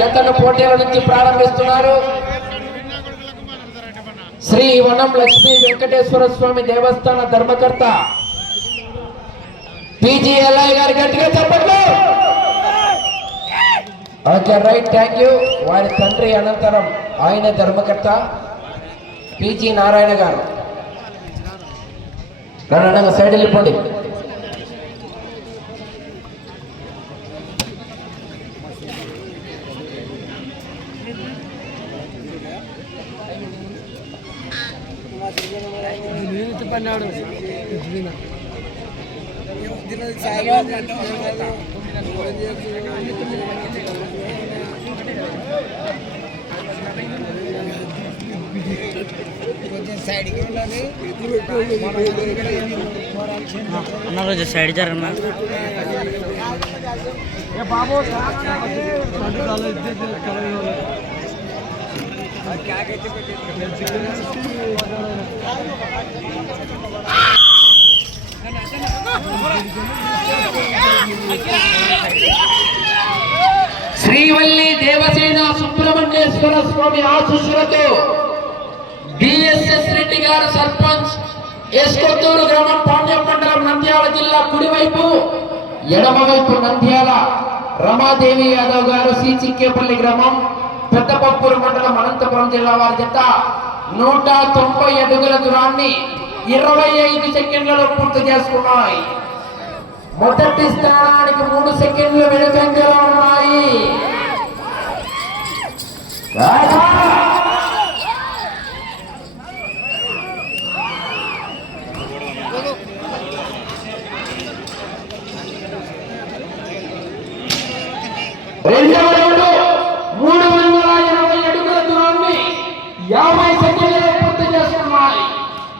జతను పోటీల నుంచి ప్రారంభిస్తున్నారు. శ్రీ వనం లక్ష్మీ వెంకటేశ్వర స్వామి దేవస్థాన ధర్మకర్త పిజిఎల్ఐ గారి గట్టిగా చెప్పట్లు. Okay right, thank you. వారి తండ్రి అనంతరం ఆయన ధర్మకర్త పిజి నారాయణ గారు. రండి సైడ్ వెళ్ళిపోండి. రోజు సైడ్ జరగనా బాబు శ్రీవల్లి దేవసేన సుబ్రహ్మణ్యేశ్వర స్వామి ఆశీస్సులతో బిఎస్ఎస్ రెడ్డి గారు సర్పంచ్, ఎస్కొత్తూరు గ్రామం, పాండ్యం మండలం, నంద్యాల జిల్లా కుడివైపు, ఎడమవైపు నంద్యాల రమాదేవి యాదవ్ గారు, సిచిక్కేపల్లి గ్రామం, పెద్దపప్పూరు మండలం, అనంతపురం జిల్లా వారి జత 190 అడుగుల దూరాన్ని 25 సెకండ్లలో పూర్తి చేసుకున్నాయి. మొదటి స్థానానికి 3 సెకండ్లు వెనుకంజలో ఉన్నాయి. రెండవ రౌండ్ 380 అడుగుల దూరాన్ని 50 సెకండ్లలో పూర్తి చేసుకున్నాయి.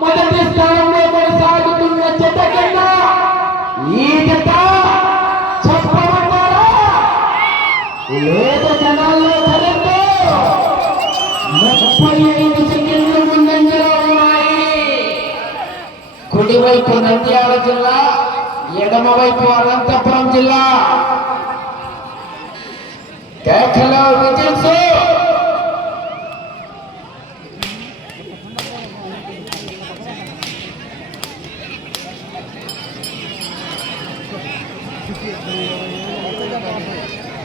మొదటి స్థానంలో కొనసాగుతున్న జత కన్నా ఈ జత చెప్పమంటారా లేదు జనాల్లో కరెక్ట్ 35 సెకండ్లు ముందంజలో ఉన్నాయి. కుడివైపు నంద్యాల జిల్లా, ఎడమవైపు అనంతపురం జిల్లా. కేకలో విజిల్స్.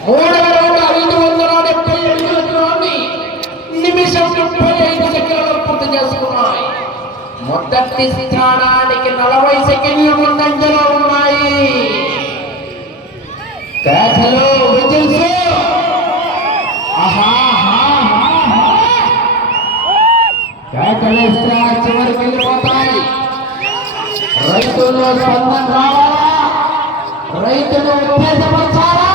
మూడవ రౌండ్ 570 అడుగుల దూరాన్ని నిమిషం 35 సెకండ్లలో పూర్తి చేసుకున్నాయి. మొదటి స్థానానికి 40 సెకండ్ల ముందంజలో ఉన్నాయి. కేకలో విజిల్స్. కేకలేస్తే చివరికి వెళ్ళిపోతాయి. రైతుల్లో స్పందన రావాలా, రైతులు ఉత్తేజపరచాలా?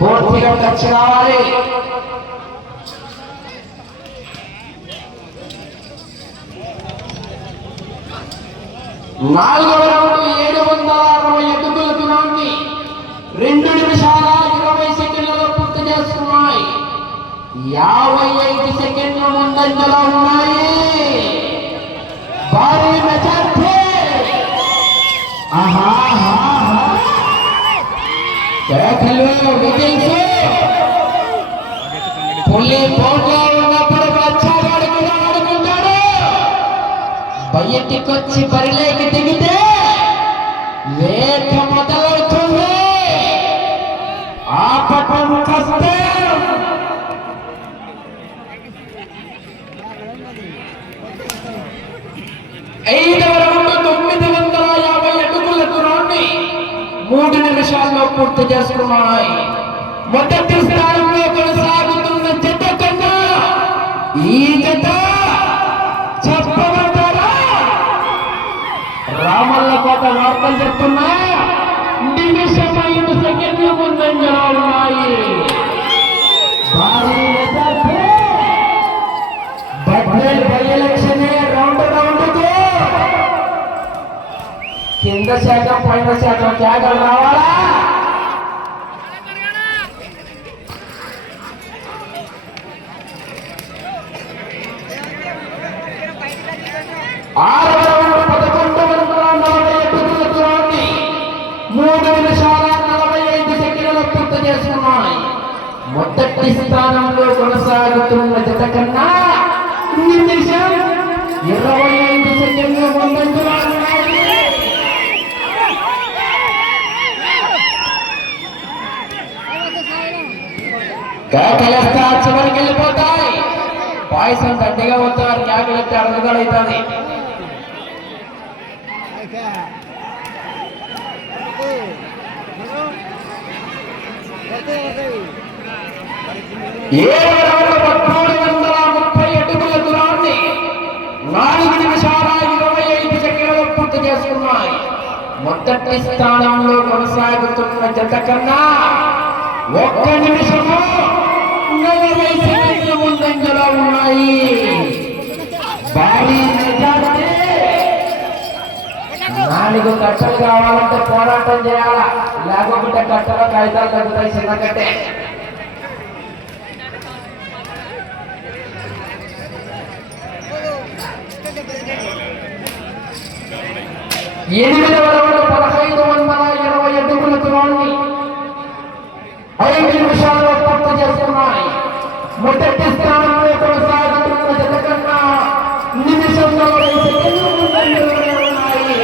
పూర్తిగా టచ్ రావాలి. నాలుగవ రౌండ్ 760 అడుగుల దూరాన్ని 2 నిమిషాల 20 సెకండ్లలో పూర్తి చేసుకున్నాయి. 55 సెకండ్ల ముందంజలో ఉన్నాయి. భారీ మెజార్టీ. పులి పోట్లో ఉన్నప్పుడు బచ్చాగాడు కూడా ఆడుకుంటాడు. బయటికొచ్చి బరిలోకి దిగితే వేట మొదలవుతుంది. ఆపటం కష్టం. ఐదవ రౌండ్ 950 అడుగుల దూరాన్ని 3 నిమిషాల్లో పూర్తి చేసుకున్నాయి. మొదటి స్థానంలో కొనసాగుతున్న జత కన్నా ఈ జత చెప్పమంటారా? రామల్ల కోట వార్తలు చెప్తున్నా నిమిషం 5 సెకండ్ల ముందంజలో ఉన్నాయి. కింద శాతం పైన శాతం త్యాగాలు రావాలా? 3 నిమిషాల 45 సెకండ్లు పూర్తి చేసుకున్నాయి. మొదటి స్థానంలో కొనసాగుతున్న జత కన్నా నిమిషం 25 సెకండ్లు ముందంజలో ఉన్నాయి. కేకలేస్తే చివరికి వెళ్ళిపోతాయి. పాయసం గట్టిగా వస్తారు. కేకలేస్తే అడుగుదలవుతుంది. ఏడవ రౌండ్ 1330 అడుగుల దూరాన్ని 4 నిమిషాల 25 సెకండ్లు పూర్తి చేసుకున్నాయి. మొదటి స్థానంలో కొనసాగుతున్న జత కన్నా 1 నిమిషము 40 సెకండ్ల ముందంజలో ఉన్నాయి. భారీ మెజారిటీ. 4 కట్టలు కావాలంటే పోరాటం చేయాలా, లేకపోతే కట్టలో కాగితాలు తగ్గుతాయి. చిన్న కట్టే 8వ రౌండ్ 1520 అడుగుల దూరాన్ని 5 నిమిషాల్లో పూర్తి చేసుకున్నాయి. మొదటి స్థానంలో కొనసాగుతున్న జత కన్నా నిమిషం 40 సెకండ్లు ముందంజలోనే ఉన్నాయి.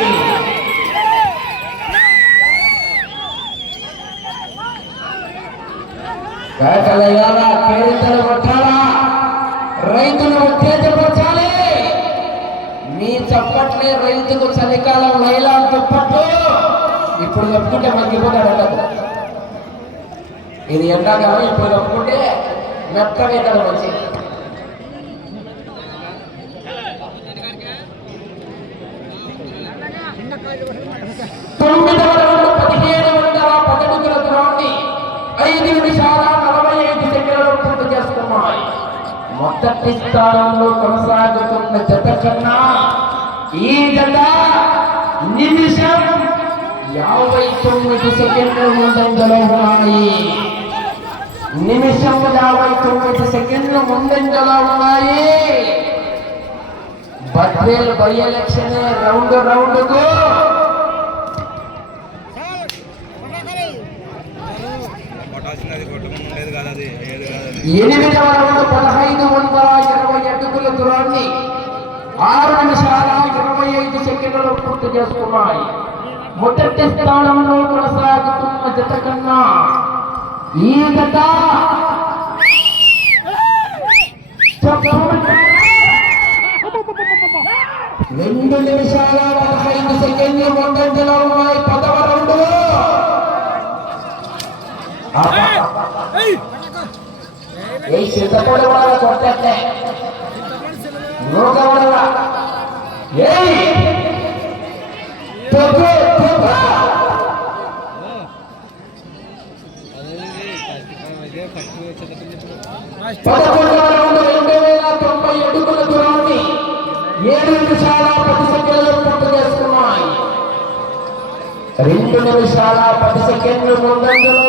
కేకలయ్యాలా, కేరింతలు కొట్టాలా, రైతులు ఉత్తేజపరచాలి. మీ చప్పట్లే రైతుకు చలికాలం లైలా చప్పట్లు. ఇప్పుడు కప్పుకుంటే మగ్గిపోతాడు. ఇది ఎండాకాలం. ఇప్పుడు కప్పుకుంటే మెత్తగా మంచి. తొమ్మిదవ రౌండ్ 1710 అడుగుల దూరాన్ని 5 నిమిషాల 45 సెకండ్లు పూర్తి చేసుకున్నాయి. మొదటి స్థానంలో కొనసాగుతున్న జత కన్నా ఈ జత నిమిషం 59 సెకండ్లు ముందంజలో ఉన్నాయి. నిమిషం 59 సెకండ్లు ముందంజలో ఉన్నాయి. బద్వేల్ బై ఎలక్షన్ రౌండ్కు 8వ రౌండ్ 1520 అడుగుల దూరాన్ని 6 నిమిషాల 25 సెకండ్లు పూర్తి చేసుకున్నాయి. మొదటి స్థానంలో కొనసాగుతున్న జత కన్నా ఈ జత 2 నిమిషాల 15 సెకండ్లు ముందంజలో ఉన్నాయి. 10వ రౌండ్ ఈ సిద్ధపడి వాళ్ళ కొట్టే నూక వల్ల పదకొండవ రౌండ్ 2090 అడుగుల దూరాన్ని 7 నిమిషాల 10 సెకండ్లు పూర్తి చేసుకున్నాయి. 2 నిమిషాల 10 సెకండ్లు ముందంజలో